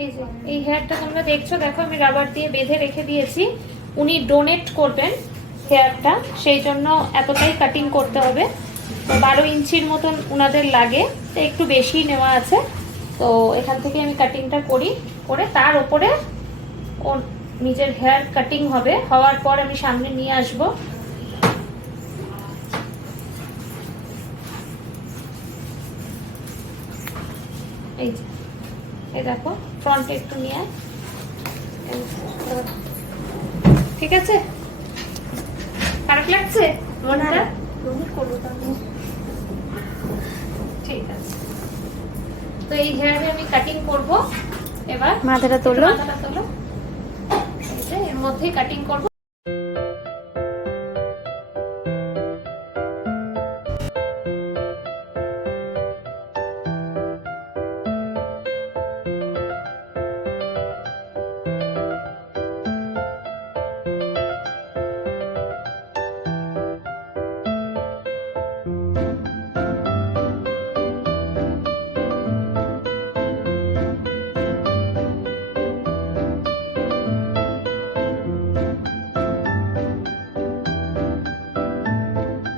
এই যে এই হেয়ারটা তোমরা দেখছো, দেখো আমি রাবার দিয়ে বেঁধে রেখে দিয়েছি। উনি ডোনেট করবেন হেয়ারটা, সেই জন্য এতটাই কাটিং করতে হবে। তো 12 ইঞ্চির মতন উনাদের লাগে, তো একটু বেশি নেওয়া আছে। তো এখান থেকে আমি কাটিংটা করি, করে তার উপরে ওর নিজের হেয়ার কাটিং হবে। হওয়ার পর আমি সামনে নিয়ে আসবো। এই যে এই দেখো ফ্রন্টে একটু নিয়ে, ঠিক আছে? খারাপ লাগছে মনটা? ঠিক আছে, তো এই হেয়ারে আমি কাটিং করব। এবার মাথাটা তোলো, মাথাটা তোলো, এই যে এর মধ্যেই কাটিং করব।